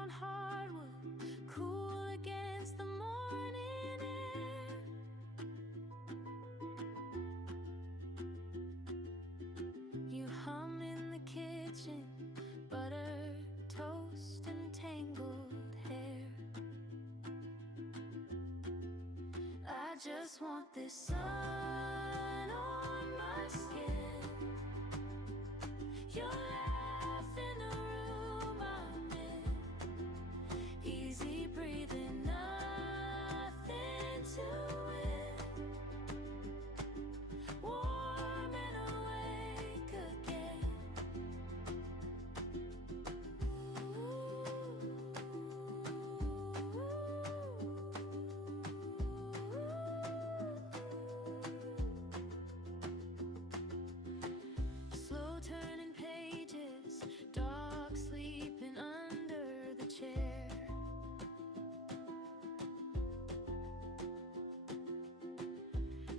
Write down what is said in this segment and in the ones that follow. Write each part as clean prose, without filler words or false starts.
on hardwood, cool against the morning air. You hum in the kitchen, butter, toast, and tangled hair. I just want this sun on my skin, your laugh in the room I'm in, easy breathing, nothing to it, warm and awake again. Slow turning pages, dog sleeping under the chair.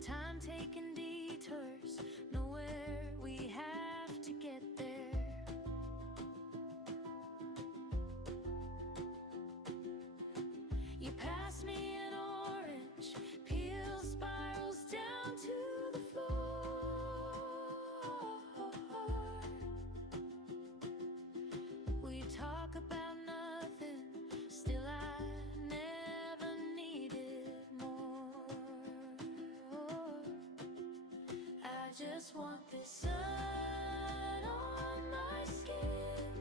Time taking detours, nowhere we have to get there. You pass me an orange, peel spirals down to the floor. We talk about nothing, still I never needed more. I just want this sun on my skin,